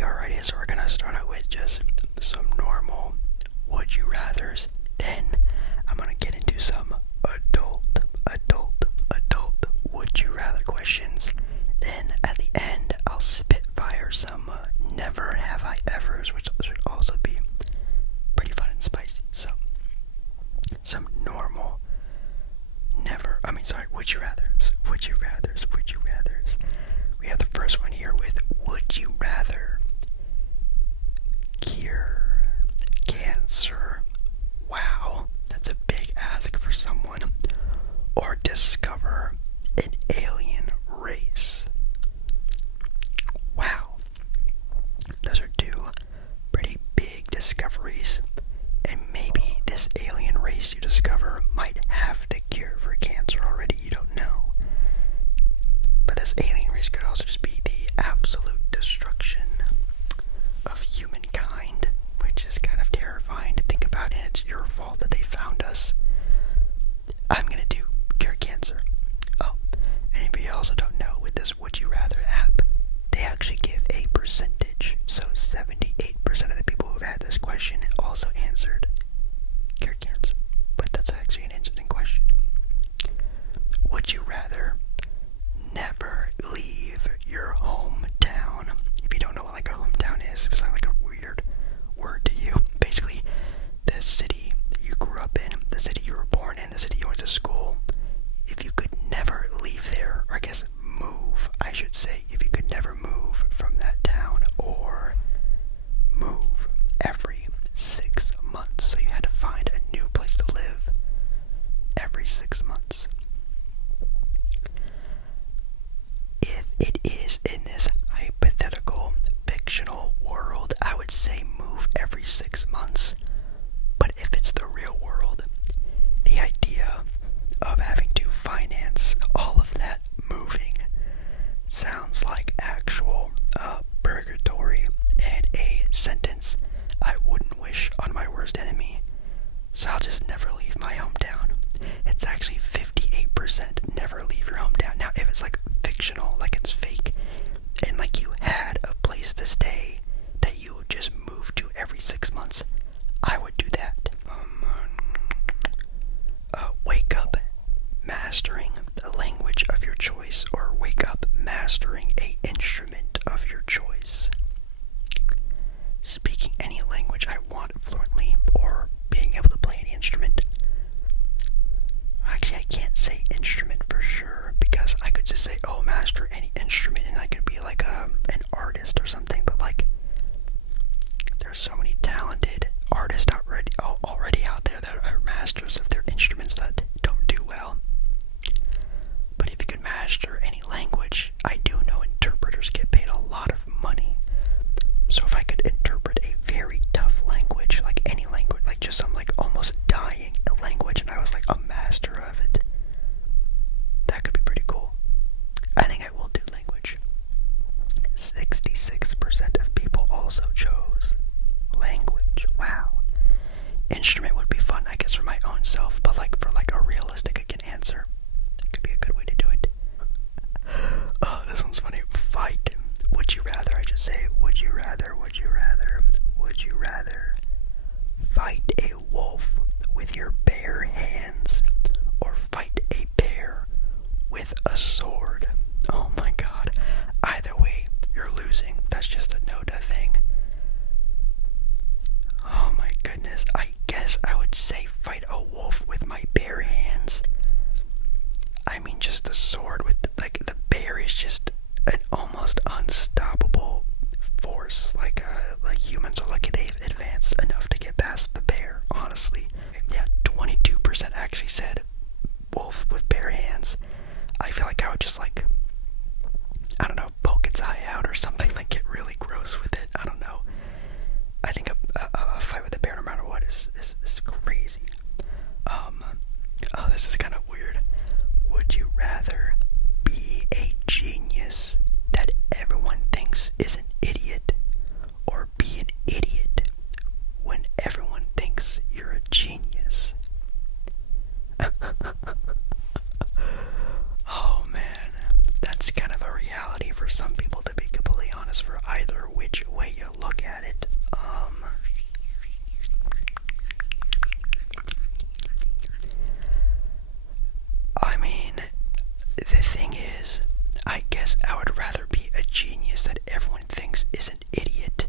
Alrighty, so we're gonna start out with just some normal would you rathers. Then I'm gonna get into some adult would you rather questions. Then at the end I'll spitfire some never have I ever's, which should also be pretty fun and spicy. So some normal would you rathers. We have the first one here with would you rather cure cancer, wow, that's a big ask for someone, or discover an alien race. Wow, those are two pretty big discoveries, and maybe this alien race you discover might have the cure for cancer already, you don't know. But this alien race could also just be the absolute destruction of humankind, which is kind of terrifying to think about, and it's your fault that they found us. I'm gonna do cure cancer. Oh, and if you also don't know, with this Would You Rather app, they actually give a percentage. So 78% of the people who've had this question also answered cure cancer. But that's actually an interesting question. Would you rather never leave your hometown? If you don't know what like a hometown is, it's like a weird word to you. Basically, the city you grew up in, the city you were born in, the city you went to school. If you could never leave there, or I guess move, I should say, if you could never move from that town, or move every 6 months, so you had to find a new place to live every 6 months. If it is in this hypothetical, fictional world, I would say move every 6 months. But if it's the real world, the idea of having to finance all of that moving sounds like actual purgatory, and a sentence I wouldn't wish on my worst enemy. So I'll just never leave my hometown. It's actually 58% never leave your hometown. Now, if it's like fictional, like it's fake, and like you had a place to stay that you would just move to every 6 months, I would do that. Wake up mastering the language of your choice, or wake up mastering a instrument of your choice. Speaking any language I want fluently, or being able to play any instrument. Actually, I can't say instrument for sure, because I could just say, oh, master any instrument, and I could be like an artist or something, but like, there's so many talented artists already out there that are masters of their instruments that don't do well. But if you could master any language, I do know interpreters get paid a lot of money. So if I could interpret a very tough language, like any language, like just some like almost dying language, and I was like a master of it, that could be pretty cool. I think I will do language. 66% of people also chose language. Wow. Instrument would be fun, I guess, for my own self, but like for like a realistic again answer, that could be a good way to do it. Oh, this one's funny. Fight. Would you rather, I should say, would you rather fight a wolf with your bare hands, or fight a bear with a sword? Oh my god. Either way, you're losing. That's just a no-duh thing. Oh my goodness. I guess I would say fight a wolf with my bare hands. I mean, just the sword with, like, the bear is just an almost unstoppable force. Like humans are lucky they've advanced enough to get past the bear, honestly. Yeah, 22% actually said wolf with bare hands. I feel like I would just, like, I don't know, poke its eye out or something, like get really gross with it. I don't know. I think a fight with a bear, no matter what, is crazy. Oh, this is kind of weird. Would you rather be a genius that everyone thinks is an idiot, or be an idiot when everyone thinks you're a genius? genius that everyone thinks is an idiot,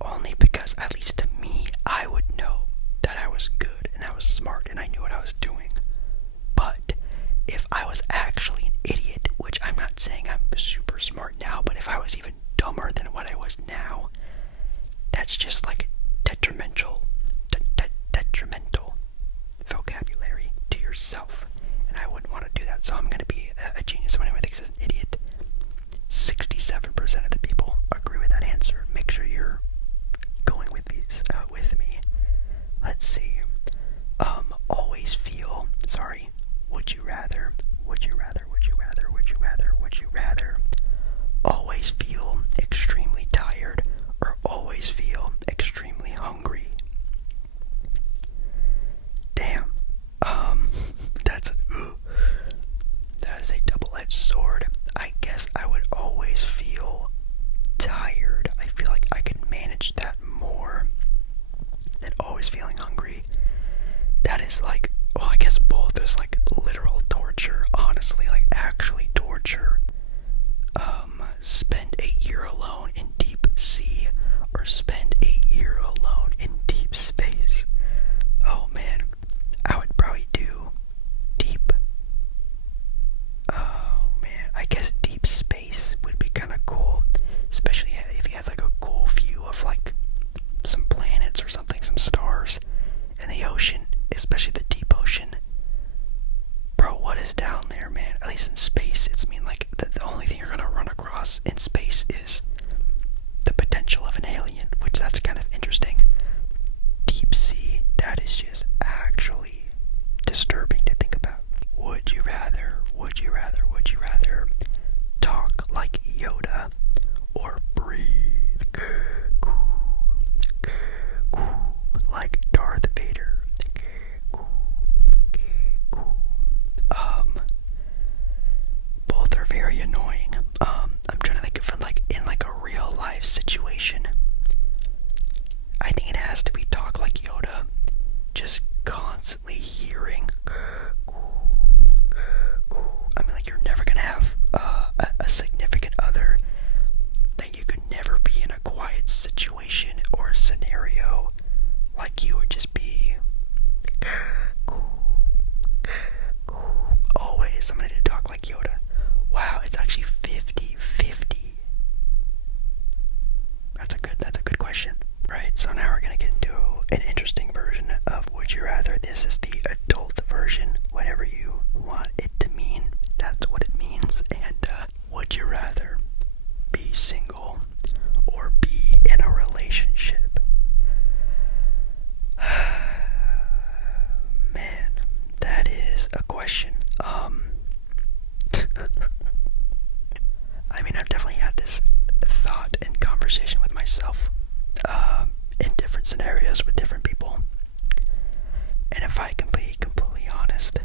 only because, at least to me, I would know that I was good and I was smart and I knew what I was doing. But if I was actually an idiot, which I'm not saying I'm super smart now, but if I was even dumber than what I was now, that's just like detrimental vocabulary to yourself, and I wouldn't want to do that. So I'm going to be a genius when anyone thinks I'm an idiot. 67% of the people agree with that answer. Make sure you're going with these with me. Let's see. Always feel. Sorry. Would you rather? Would you rather? Would you rather? Would you rather? Would you rather? Always feel extremely tired, or always feel extremely hungry? Damn. That is a double-edged sword. I guess I would always feel tired. I feel like I could manage that more than always feeling hungry. That is like, well, I guess both. There's like literal torture, honestly, like actually torture. Spend a year alone in deep sea, or spend a year alone in deep space. Oh man, I would probably do deep. Oh man, I guess deep space would be kind of cool, especially if you had like a cool view of like some planets or something, some stars in the ocean, especially the deep ocean. Bro, what is down there, man? At least in space, it's like the only thing you're gonna run across in space is the potential of an alien, which that's kind of interesting. Deep sea, that is just actually disturbing to think about. Would you rather talk like Yoda, or breathe like Darth Vader? Both are very annoying. I'm trying to think of like in like a real life situation. I think it has to be talk like Yoda. Just constantly hearing. I mean, like, you're never gonna have a significant other. That you could never be in a quiet situation or scenario. Like, you would just be always. I'm gonna talk like Yoda. Wow, it's actually 50-50. That's a good question. Right, so now we're gonna get into an interesting version of Would You Rather. This is the adult version. Whatever you want it to mean, that's what it means. And would you rather be single or be in a relationship? Man, that is a question. I mean, I've definitely had this thought and conversation with myself in different scenarios with different people. And if I can be completely honest,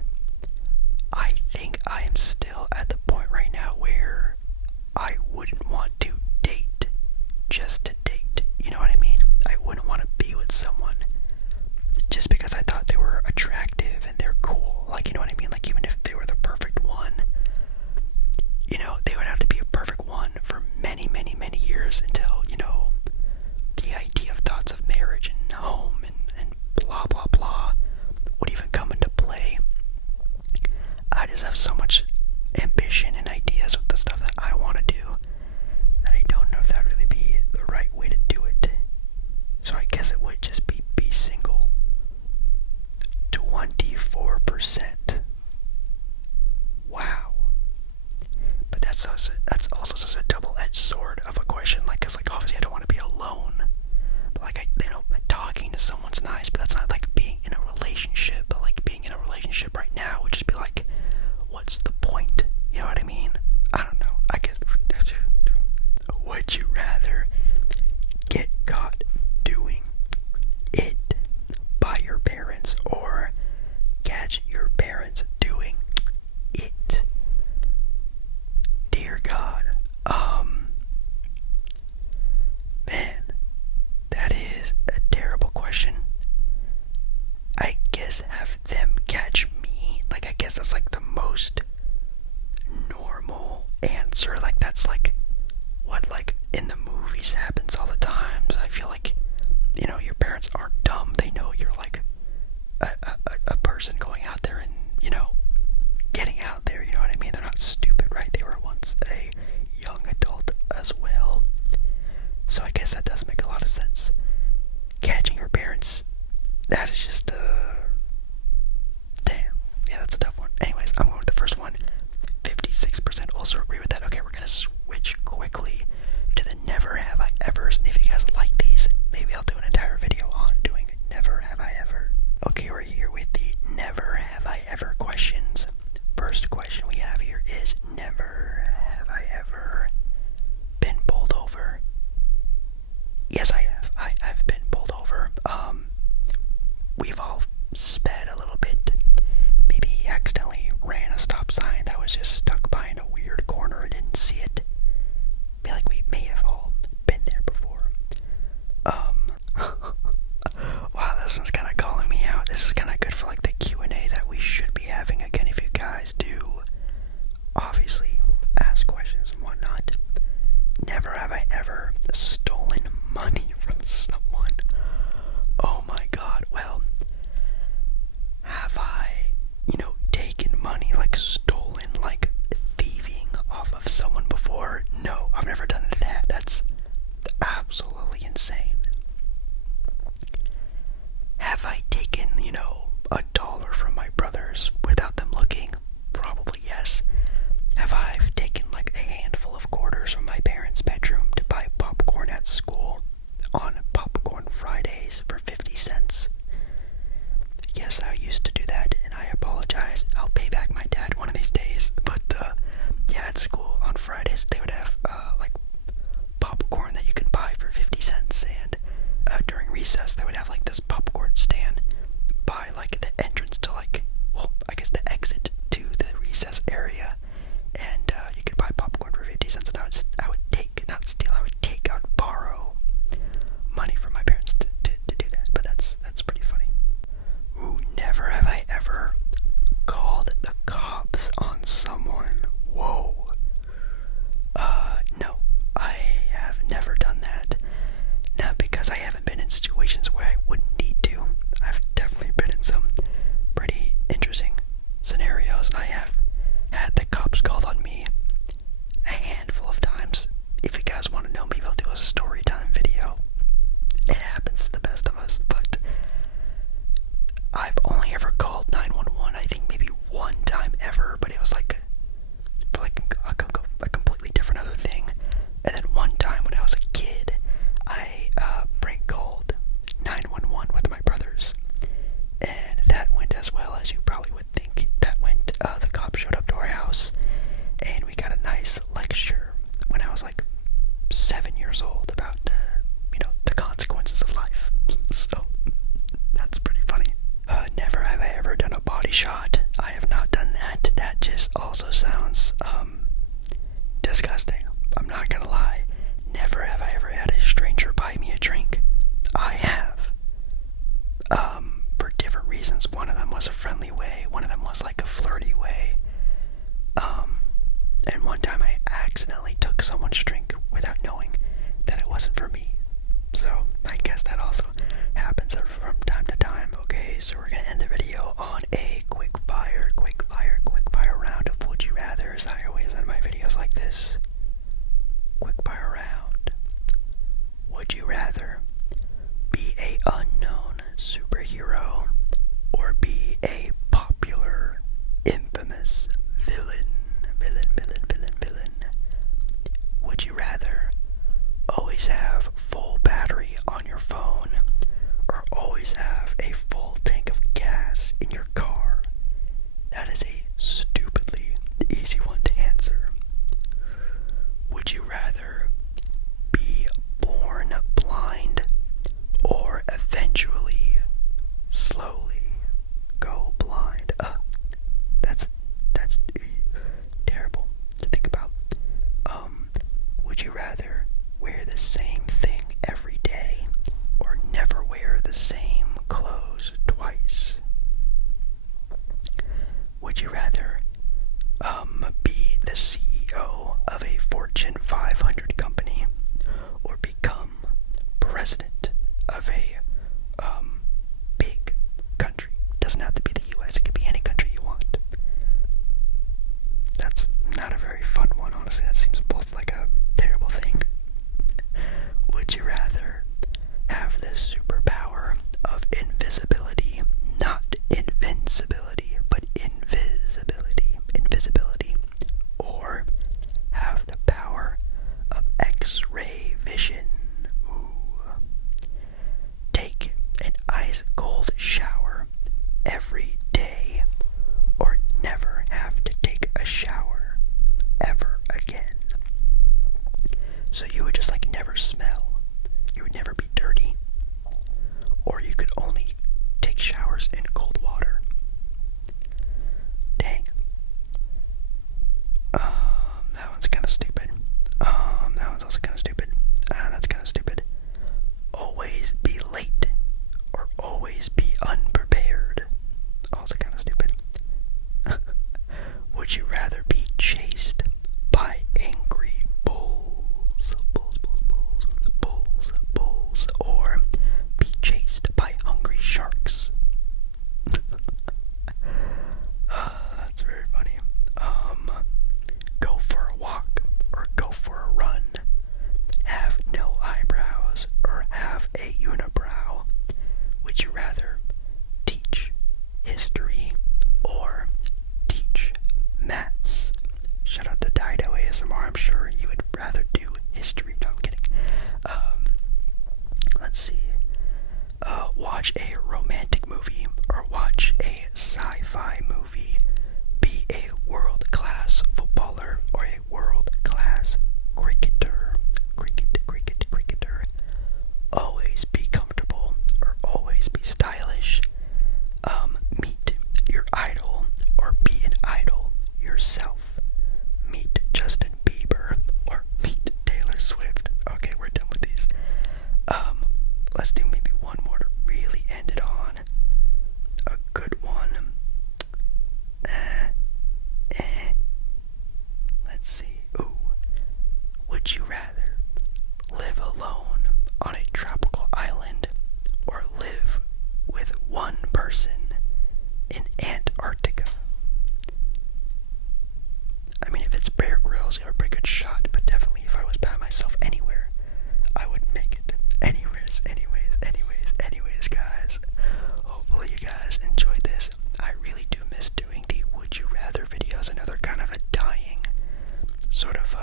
I think I am still at the point right now where I wouldn't want to date just to date. You know what I mean? I wouldn't want to be with someone just because I thought they were attractive and they're cool. Like, you know what I mean? Like, even if they were the perfect one, you know, they would have to be a perfect one for many, many, many years until, you know, the idea of thoughts of marriage and home and blah, blah, blah would even come into play. I just have so much ambition and ideas with the stuff that I want to do that I don't know if that would really be the right way to do it. So I guess it would just be single. 24%. Wow. But that's also such a double-edged sword of a question. Like, cause like obviously I don't want to be alone. But like talking to someone's nice, but that's not like being in a relationship. But like being in a relationship right now would just be like, what's the point? You know what I mean? I don't know. I guess. Would you rather get caught doing it by your parents, or catch your parents doing it? Dear God. Man, that is a terrible question. I guess have them catch me. Like, I guess that's like the most normal answer. Like, that's like what, like, in the movies happens all the time. So I feel like, you know, your parents aren't dumb. They know you're like a person going out there and, you know, getting out there, you know what I mean? They're not stupid, right? They were once a young adult as well. So I guess that does make a lot of sense. Catching your parents, that is just, damn. Yeah, that's a tough one. Anyways, I'm going with the first one. 56% also agree with that. Okay, we're gonna switch quickly to the never have I evers. And if you guys like these, maybe I'll do an entire video on doing never have I ever. Okay, we're here with the never have I ever questions. First question we have here is, never have I ever been pulled over? Yes, I have. I've been pulled over. We've all sped a little bit. Maybe accidentally ran a stop sign that was just stuck behind a weird corner and didn't see it. I feel like we may have all been there before. Wow, this one's kind of calling me out. This is kind of good for like the Q&A that we should be having. Again, if you guys do obviously ask questions and whatnot. Never have I ever stolen money from someone. Oh my god. Well, have I, you know, taken money, like stolen, like thieving off of someone before? No, I've never done that. That's absolutely insane. Have I taken, you know, $1 from my brothers without them looking? Probably yes. Have I taken like a handful of quarters from my parents' bedroom to buy popcorn at school on Popcorn Fridays for 50 cents? Yes, I used to do that, and I apologize. I'll pay back my dad one of these days. But yeah, at school on Fridays they would have like popcorn that you can buy for 50 cents, and during recess they would have like this popcorn stand by like the entrance to like, well, I guess the exit to the recess area, and you could buy popcorn for 50 cents, and I would take, not steal, I would borrow money from my parents to do that. But that's pretty funny. Ooh, never have I ever called the cops on someone. Whoa. No, I have never done that. Not because I haven't been in situations where I wouldn't need to. I've definitely been in some pretty interesting scenarios, and I have had the cops called on me a handful of times. If you guys want to know, maybe I'll do a story time video. It happens to the best of us, but I've only ever called 911, I think maybe one time ever, but it was like for like a completely different other thing. And then one time when I was a kid, I prank called 911 with my brothers, and that went as well as you probably would think. That went, the cops showed up to our house, and we got a nice lecture when I was like 7 years old about, you know, the consequences of life. So that's pretty funny. Never have I ever done a body shot. I have not done that. That just also sounds disgusting. I'm not gonna lie. Never have I ever had a stranger buy me a drink. I have. For different reasons. One of them was a friendly way. One of them was like a flirty way. And one time I accidentally took someone's drink without knowing that it wasn't for me. So I guess that also happens from time to time. Okay, so we're gonna end the video on a quick fire round of would you rathers. I always end my videos like this. Quick fire round. Would you rather be a unknown superhero or be a popular, infamous villain? Would you rather always have full battery on your phone or always have a full tank of gas in your car? That is a stupidly easy one to answer. Would you rather be born blind or eventually slowly go blind? That's terrible to think about. Would you rather wear the same thing every day or never wear the same So you would just like never smell. You would never be dirty. Or you could only take showers in cold water. Dang. That one's kind of stupid. That one's also kind of stupid. That's kind of stupid. Always be late or always be unprepared. Also kind of stupid. Would you rather be chased by angry bulls, or be chased by hungry sharks? That's very funny. Go for a walk or go for a run. Have no eyebrows or have a unibrow. Would you rather teach history or teach maths? Shout out to Dido ASMR. I'm sure you would rather do history. No, I'm kidding. Let's see. Watch a romantic movie or watch a sci-fi movie. Be a world-class footballer or a world-class cricketer. Cricketer. Always be comfortable or always be stylish. Meet your idol or be an idol yourself. Meet Justin Bieber or meet Taylor Swift. Okay, we're done with these. Let's do maybe one more to really end it on. A good one. Let's see. Ooh. Would you rather live alone on a tropical island or live with one person in Antarctica? I mean, if it's Bear Grylls, you have a pretty good shot, but definitely if I was by myself anywhere, I would make it. Anyways, guys. Hopefully you guys enjoyed this. I really do miss doing the Would You Rather videos. I know they're kind of a dying sort of,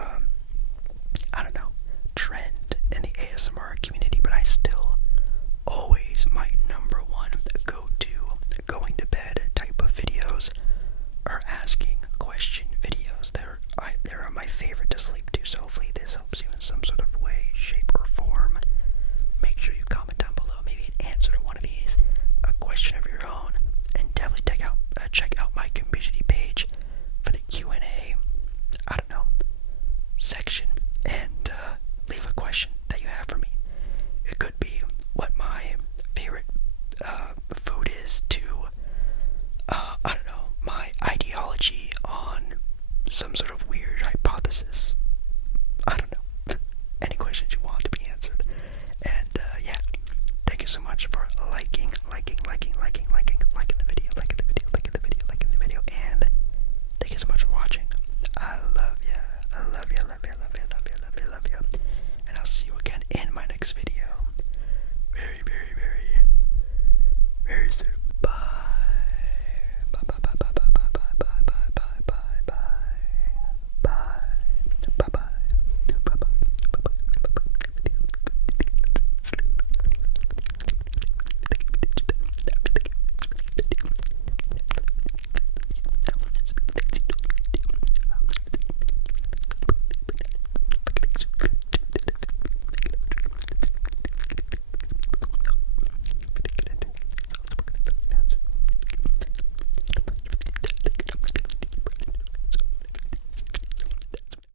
I don't know, trend in the ASMR community, but I still always, my number one go-to going to bed type of videos are asking question videos. They're my favorite to sleep to, so hopefully this helps you in some sort